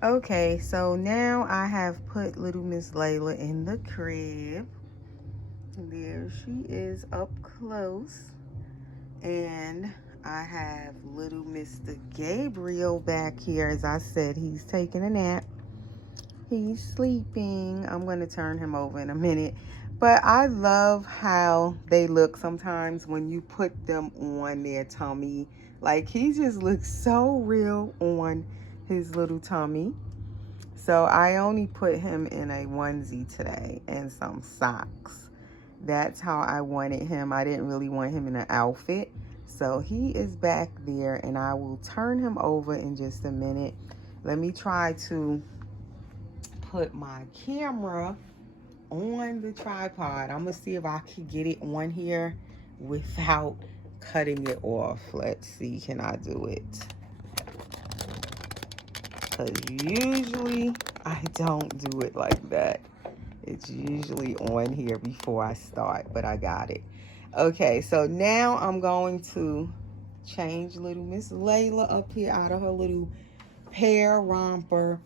Okay, so now I have put little Miss Layla in the crib. There she is up close. And I have little Mr. Gabriel back here. As I said, he's taking a nap. He's sleeping. I'm going to turn him over in a minute. But I love how they look sometimes when you put them on their tummy. Like, he just looks so real on his little tummy. So I only put him in a onesie today and some socks. That's how I wanted him. I didn't really want him in an outfit. So he is back there, and I will turn him over in just a minute. Let me try to put my camera on the tripod. I'm going to see if I can get it on here without cutting it off. Let's see, can I do it? Because usually I don't do it like that. It's usually on here before I start, but I got it. Okay, so now I'm going to change little Miss Layla up here out of her little pear romper.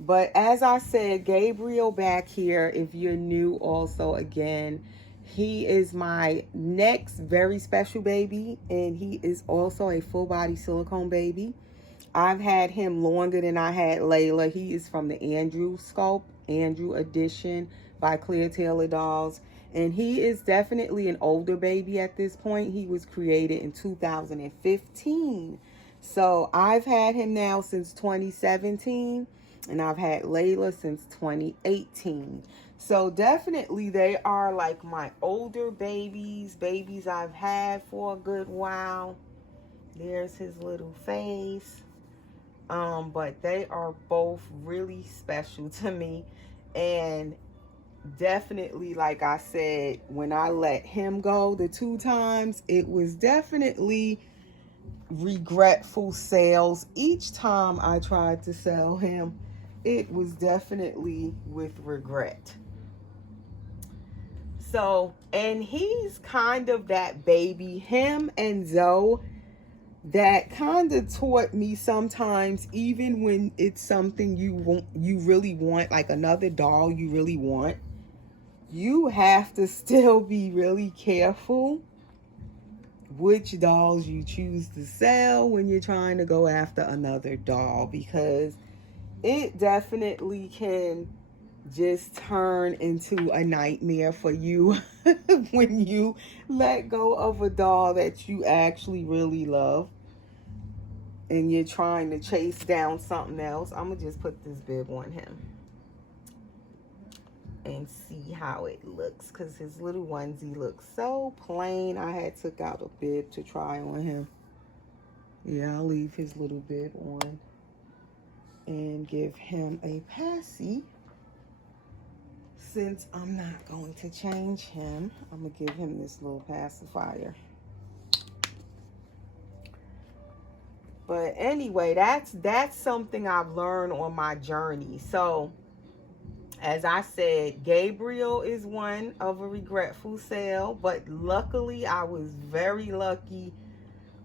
But as I said, Gabriel back here, if you're new also, again, he is my next very special baby, and he is also a full body silicone baby. I've had him longer than I had Layla. He is from the Andrew edition by Clear Taylor Dolls. And he is definitely an older baby at this point. He was created in 2015. So I've had him now since 2017. And I've had Layla since 2018. So definitely they are like my older babies I've had for a good while. There's his little face. But they are both really special to me. And definitely, like I said, when I let him go the 2 times, it was definitely regretful sales. Each time I tried to sell him, it was definitely with regret. So, and he's kind of that baby, him and Zoe, that kind of taught me sometimes, even when it's something you really want, like another doll you really want, you have to still be really careful which dolls you choose to sell when you're trying to go after another doll, because it definitely can just turn into a nightmare for you when you let go of a doll that you actually really love and you're trying to chase down something else. I'm going to just put this bib on him and see how it looks, because his little onesie looks so plain. I had took out a bib to try on him. Yeah, I'll leave his little bib on and give him a passy. Since I'm not going to change him, I'm going to give him this little pacifier. But anyway, that's something I've learned on my journey. So, as I said, Gabriel is one of a regretful sale, but luckily I was very lucky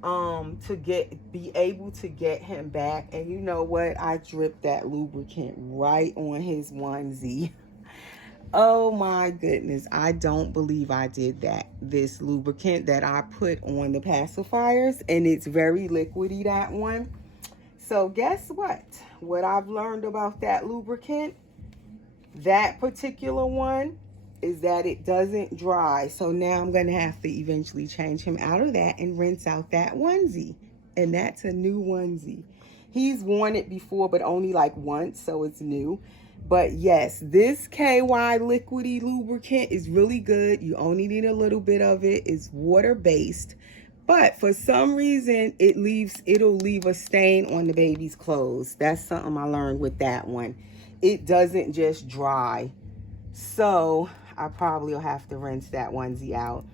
to be able to get him back. And you know what? I dripped that lubricant right on his onesie. Oh my goodness, I don't believe I did that. This lubricant that I put on the pacifiers, and it's very liquidy, that one. So guess what? What I've learned about that lubricant, that particular one, is that it doesn't dry. So now I'm going to have to eventually change him out of that and rinse out that onesie. And that's a new onesie. He's worn it before, but only like once, so it's new. But yes, this KY liquidy lubricant is really good. You only need a little bit of it. It's water-based. But for some reason, it'll leave a stain on the baby's clothes. That's something I learned with that one. It doesn't just dry. So I probably will have to rinse that onesie out,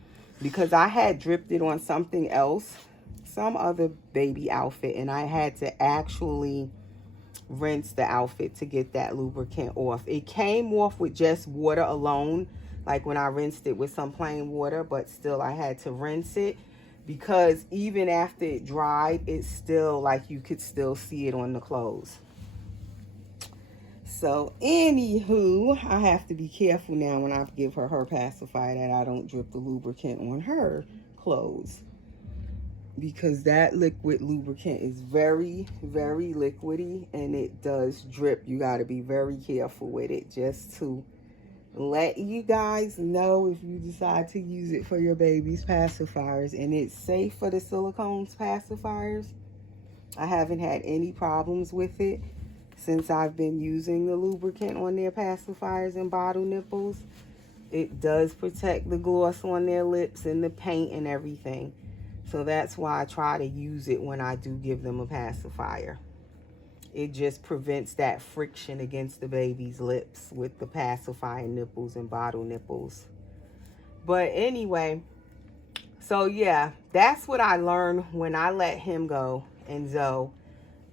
because I had dripped it on something else, some other baby outfit, and I had to actually rinse the outfit to get that lubricant off. It came off with just water alone, like when I rinsed it with some plain water, but still I had to rinse it, because even after it dried, it's still like you could still see it on the clothes. So, anywho, I have to be careful now when I give her pacifier that I don't drip the lubricant on her clothes, because that liquid lubricant is very, very liquidy and it does drip. You got to be very careful with it, just to let you guys know if you decide to use it for your baby's pacifiers. And it's safe for the silicones pacifiers. I haven't had any problems with it since I've been using the lubricant on their pacifiers and bottle nipples. It does protect the gloss on their lips and the paint and everything. So that's why I try to use it when I do give them a pacifier. It just prevents that friction against the baby's lips with the pacifier nipples and bottle nipples. But anyway, so yeah, that's what I learned when I let him go. And Zoe,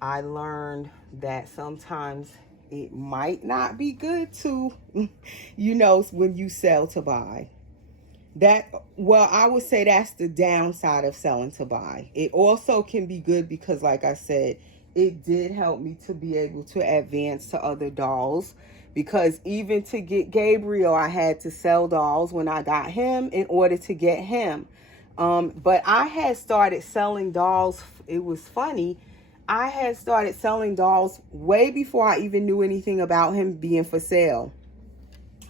I learned that sometimes it might not be good to, when you sell to buy. Well, I would say that's the downside of selling to buy. It also can be good because, like I said, it did help me to be able to advance to other dolls. Because even to get Gabriel, I had to sell dolls when I got him in order to get him. But I had started selling dolls. It was funny. I had started selling dolls way before I even knew anything about him being for sale.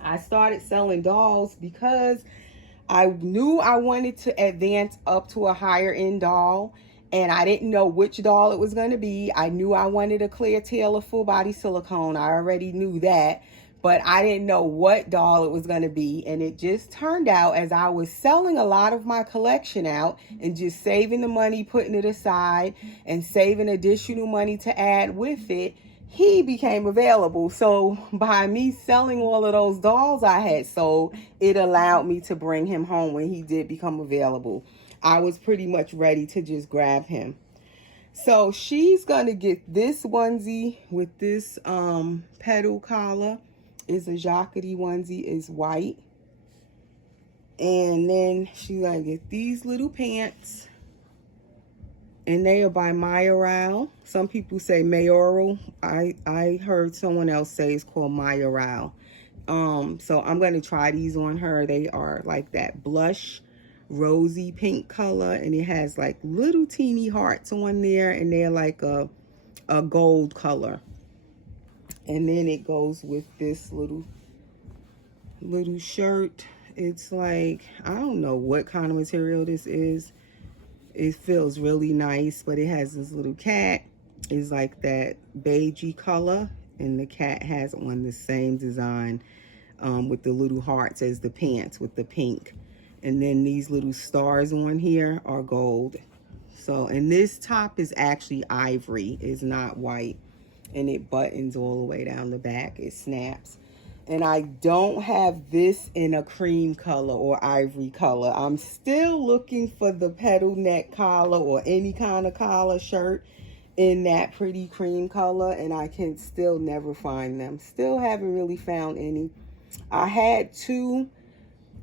I started selling dolls because I knew I wanted to advance up to a higher end doll, and I didn't know which doll it was going to be. I knew I wanted a clear tail of full body silicone. I already knew that, but I didn't know what doll it was going to be. And it just turned out, as I was selling a lot of my collection out and just saving the money, putting it aside, and saving additional money to add with it, he became available. So by me selling all of those dolls I had sold, it allowed me to bring him home when he did become available. I was pretty much ready to just grab him. So she's going to get this onesie with this petal collar. It's a jacquardie onesie. It's white. And then she's going to get these little pants. And they are by Mayoral. Some people say Mayoral. I heard someone else say it's called Mayoral. So I'm going to try these on her. They are like that blush, rosy pink color. And it has like little teeny hearts on there. And they're like a gold color. And then it goes with this little shirt. It's like, I don't know what kind of material this is. It feels really nice, but it has this little cat. It's like that beigey color, and the cat has on the same design with the little hearts as the pants with the pink. And then these little stars on here are gold. So, and this top is actually ivory. It's not white. And it buttons all the way down the back. It snaps. And I don't have this in a cream color or ivory color. I'm still looking for the petal neck collar or any kind of collar shirt in that pretty cream color. And I can still never find them. Still haven't really found any. I had two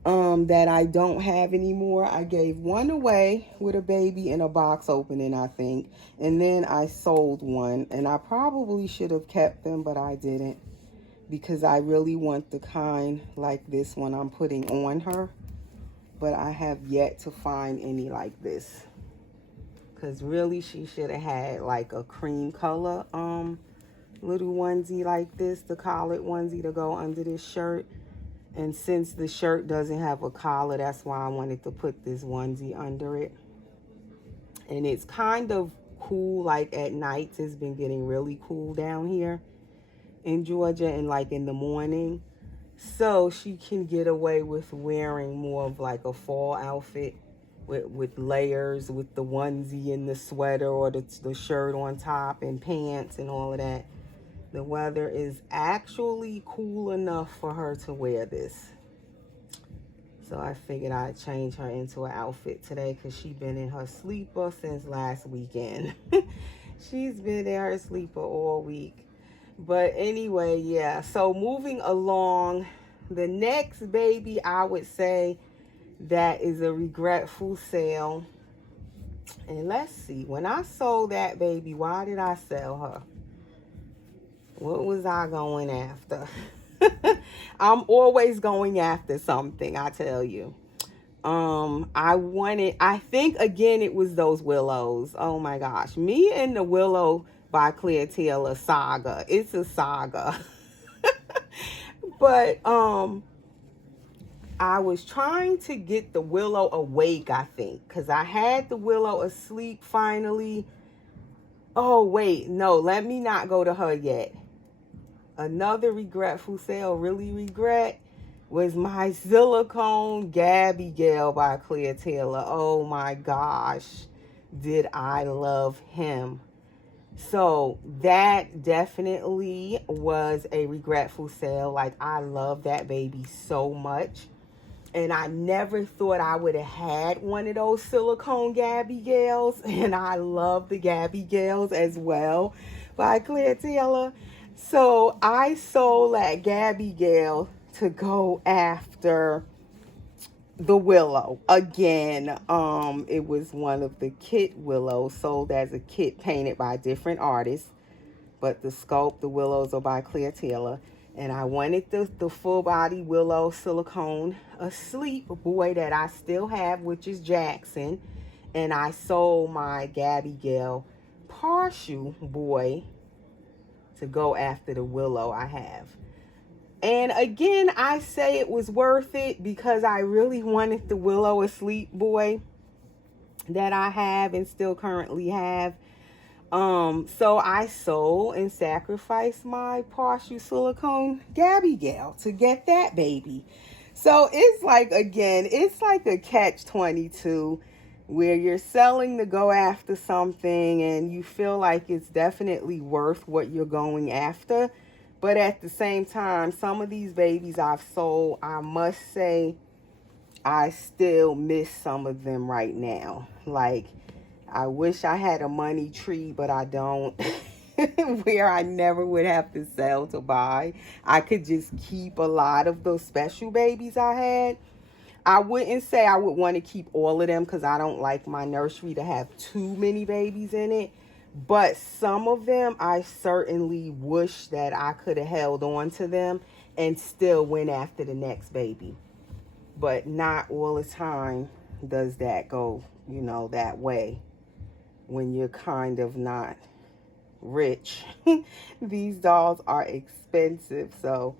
that I don't have anymore. I gave one away with a baby in a box opening, I think. And then I sold one. And I probably should have kept them, but I didn't. Because I really want the kind like this one I'm putting on her. But I have yet to find any like this. Because really she should have had like a cream color little onesie like this. The collared onesie to go under this shirt. And since the shirt doesn't have a collar, that's why I wanted to put this onesie under it. And it's kind of cool, like at nights. It's been getting really cool down here in Georgia, and like in the morning, so she can get away with wearing more of like a fall outfit with layers, with the onesie and the sweater or the shirt on top and pants and all of that. The weather is actually cool enough for her to wear this, so I figured I'd change her into an outfit today because she's been in her sleeper since last weekend. She's been in her sleeper all week. But anyway, yeah, so moving along, the next baby I would say that is a regretful sale. And let's see, when I sold that baby, why did I sell her? What was I going after? I'm always going after something, I tell you. I think again it was those willows. Oh my gosh. Me and the Willow by Claire Taylor saga. It's a saga. But I was trying to get the Willow awake, I think, because I had the Willow asleep finally. Oh wait, no, let me not go to her yet. Another regretful sale, really regret, was my Silicone Gabby Gale by Claire Taylor. Oh my gosh, did I love him. So that definitely was a regretful sale. Like, I love that baby so much. And I never thought I would have had one of those Silicone Gabby Gales. And I love the Gabby Gales as well by Claire Taylor. So I sold that Gabby Gale to go after the Willow. Again, it was one of the kit Willows sold as a kit painted by different artists. But the sculpt, the Willows, are by Claire Taylor. And I wanted the full body Willow Silicone asleep boy that I still have, which is Jackson. And I sold my Gabby Gale partial boy to go after the Willow I have. And again, I say it was worth it because I really wanted the Willow asleep boy that I have and still currently have. So I sold and sacrificed my partial Silicone Gabby Gale to get that baby. So it's like, again, it's like a catch-22 where you're selling to go after something and you feel like it's definitely worth what you're going after. But at the same time, some of these babies I've sold, I must say, I still miss some of them right now. Like, I wish I had a money tree, but I don't. Where I never would have to sell to buy. I could just keep a lot of those special babies I had. I wouldn't say I would want to keep all of them because I don't like my nursery to have too many babies in it. But some of them, I certainly wish that I could have held on to them and still went after the next baby. But not all the time does that go, that way. When you're kind of not rich. These dolls are expensive, so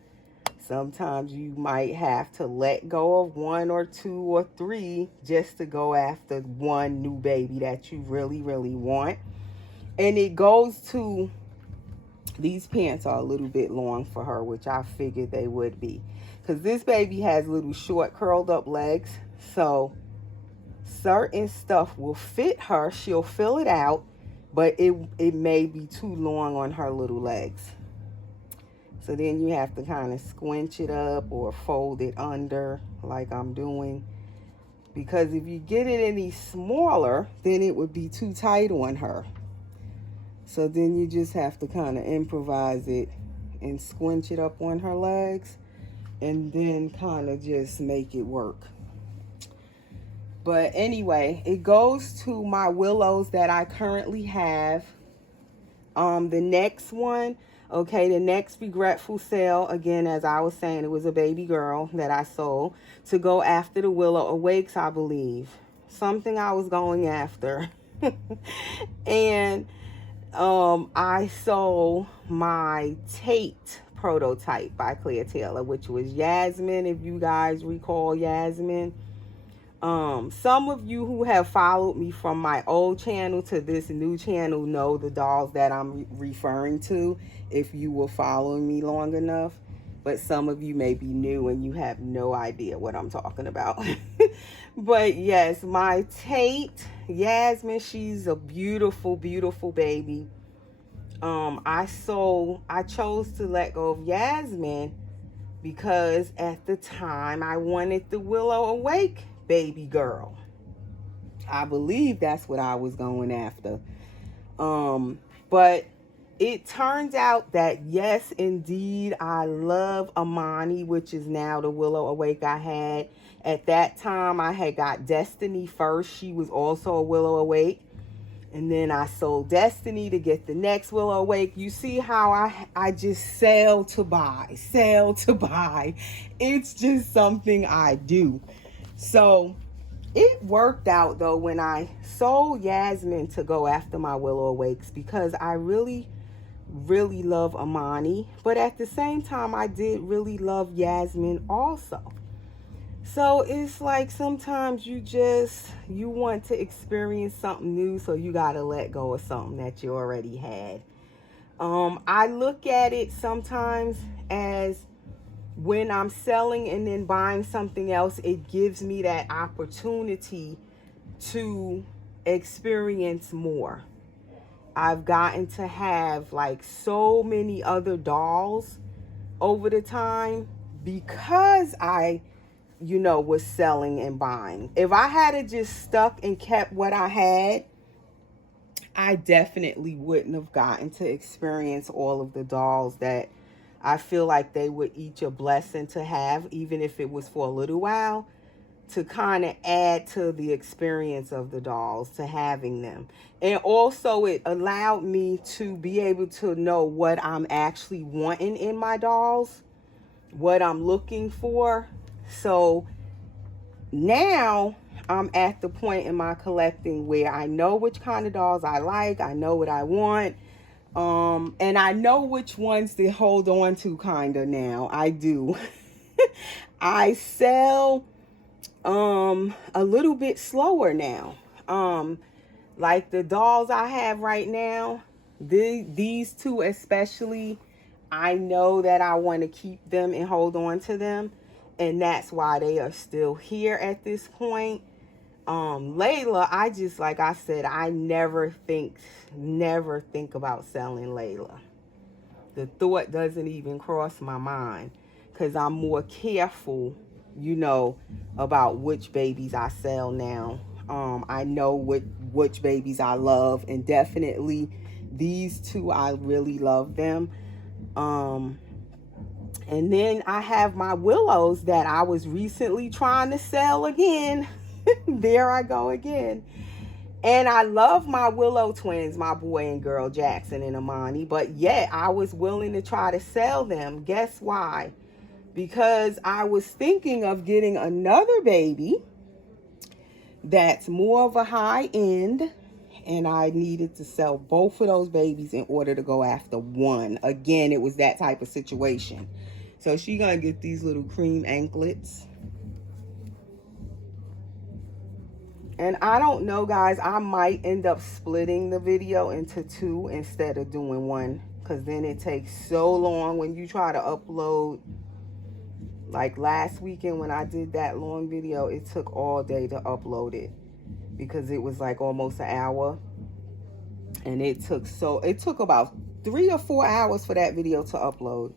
sometimes you might have to let go of 1 or 2 or 3 just to go after one new baby that you really, really want. And it goes to, these pants are a little bit long for her, which I figured they would be. Because this baby has little short curled up legs. So certain stuff will fit her. She'll fill it out. But it may be too long on her little legs. So then you have to kind of squinch it up or fold it under like I'm doing. Because if you get it any smaller, then it would be too tight on her. So then you just have to kind of improvise it and squinch it up on her legs. And then kind of just make it work. But anyway, it goes to my Willows that I currently have. The next one, okay, the next regretful sale, again, as I was saying, it was a baby girl that I sold to go after the Willow Awakes, I believe. Something I was going after. And I sold my Tate prototype by Claire Taylor, which was Yasmin, if you guys recall Yasmin. Some of you who have followed me from my old channel to this new channel know the dolls that I'm referring to if you were following me long enough. But some of you may be new and you have no idea what I'm talking about. But yes, my Tate Yasmin, she's a beautiful, beautiful baby. I chose to let go of Yasmin because at the time I wanted the Willow Awake baby girl. I believe that's what I was going after. But it turns out that yes, indeed, I love Amani, which is now the Willow Awake I had. At that time, I had got Destiny first. She was also a Willow Awake. And then I sold Destiny to get the next Willow Wake. You see how I just sell to buy, sell to buy. It's just something I do. So it worked out though when I sold Yasmin to go after my Willow Wakes, because I really love Amani. But at the same time, I did really love Yasmin also. So it's like sometimes you want to experience something new, so you got to let go of something that you already had. I look at it sometimes as when I'm selling and then buying something else, it gives me that opportunity to experience more. I've gotten to have like so many other dolls over the time because I was selling and buying. If I had just stuck and kept what I had, I definitely wouldn't have gotten to experience all of the dolls that I feel like they were each a blessing to have, even if it was for a little while, to kind of add to the experience of the dolls, to having them. And also it allowed me to be able to know what I'm actually wanting in my dolls, what I'm looking for. So now I'm at the point in my collecting where I know which kind of dolls I like. I know what I want. And I know which ones to hold on to kind of now. I do. I sell a little bit slower now. Like the dolls I have right now, these two especially, I know that I want to keep them and hold on to them. And that's why they are still here at this point. Layla, I just, like I said, I never think about selling Layla. The thought doesn't even cross my mind, because I'm more careful, about which babies I sell now. I know which babies I love, and definitely these two, I really love them. And then I have my Willows that I was recently trying to sell again. There I go again. And I love my Willow twins, my boy and girl, Jackson and Amani. But yet I was willing to try to sell them. Guess why? Because I was thinking of getting another baby that's more of a high end. And I needed to sell both of those babies in order to go after one. Again, it was that type of situation. So she gonna get these little cream anklets. And I don't know, guys, I might end up splitting the video into two instead of doing one, because then it takes so long when you try to upload. Like last weekend when I did that long video, it took all day to upload it because it was like almost an hour. And it took about 3 or 4 hours for that video to upload.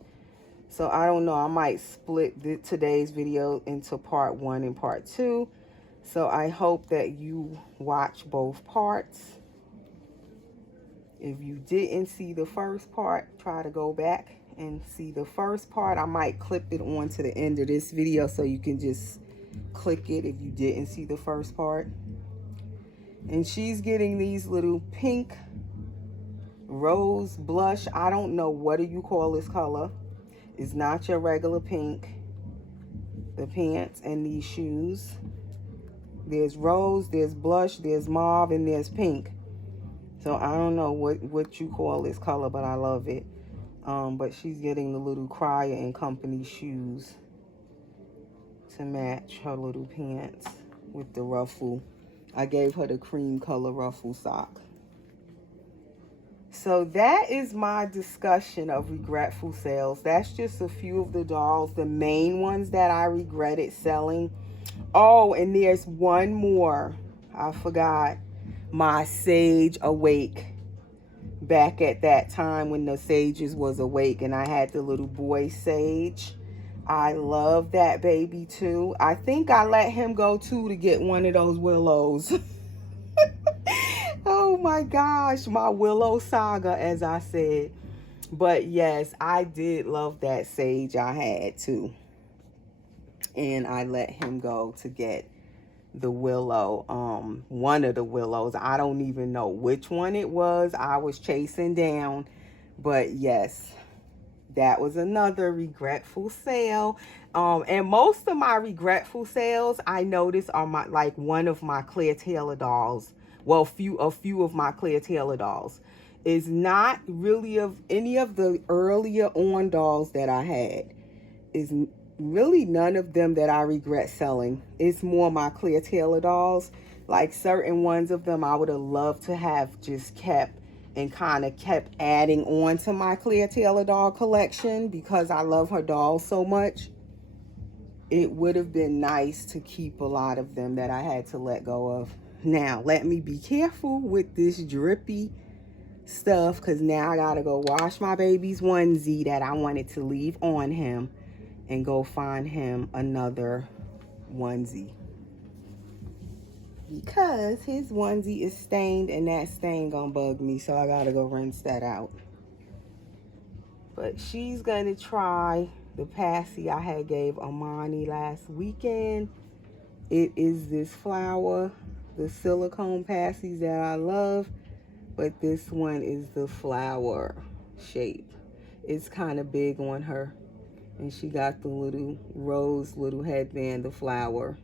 So I don't know, I might split today's video into part 1 and part 2. So I hope that you watch both parts. If you didn't see the first part, try to go back and see the first part. I might clip it on to the end of this video so you can just click it if you didn't see the first part. And she's getting these little pink rose blush. I don't know, what do you call this color? It's not your regular pink. The pants and these shoes. There's rose, there's blush, there's mauve, and there's pink. So I don't know what you call this color, but I love it. But she's getting the little Crier and Company shoes to match her little pants with the ruffle. I gave her the cream color ruffle sock. So that is my discussion of regretful sales. That's just a few of the dolls, the main ones that I regretted selling. Oh, and there's one more. I forgot. My Sage Awake. Back at that time when the Sages was awake and I had the little boy Sage. I love that baby too. I think I let him go too to get one of those Willows. Oh my gosh, my Willow saga, as I said. But yes, I did love that Sage I had too. And I let him go to get the willow, one of the willows. I don't even know which one it was I was chasing down, but yes, that was another regretful sale. And most of my regretful sales, I noticed, are my, like, one of my Clear Taylor dolls. Well, a few of my Clear Taylor dolls. Is not really of any of the earlier on dolls that I had. Is really none of them that I regret selling. It's more my Clear Taylor dolls. Like, certain ones of them I would have loved to have just kept and kind of kept adding on to my Clear Taylor doll collection because I love her dolls so much. It would have been nice to keep a lot of them that I had to let go of. Now, let me be careful with this drippy stuff, because now I gotta go wash my baby's onesie that I wanted to leave on him and go find him another onesie, because his onesie is stained and that stain gonna bug me, so I gotta go rinse that out. But she's gonna try the passy I had gave Amani last weekend. It is this flower, the silicone passies that I love, but this one is the flower shape. It's kind of big on her, and she got the little rose little headband, the flower.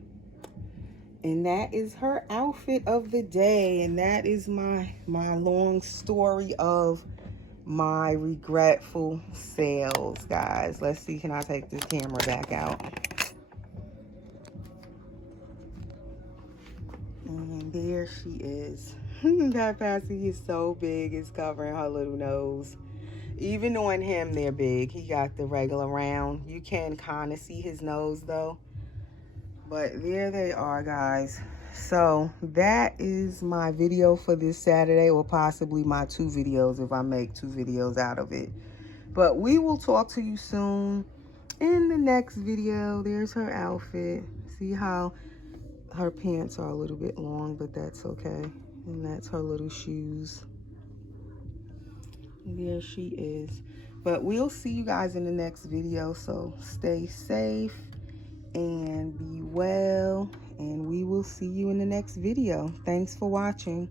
And that is her outfit of the day. And that is my long story of my regretful sales, guys. Let's see, can I take this camera back out? And there she is. That passy is so big, it's covering her little nose. Even on him, they're big. He got the regular round. You can kind of see his nose though. But there they are, guys. So that is my video for this Saturday, or possibly my 2 videos if I make 2 videos out of it. But we will talk to you soon in the next video. There's her outfit. See how her pants are a little bit long, but that's okay. And that's her little shoes. There she is. But we'll see you guys in the next video. So stay safe and be well, and we will see you in the next video. Thanks for watching.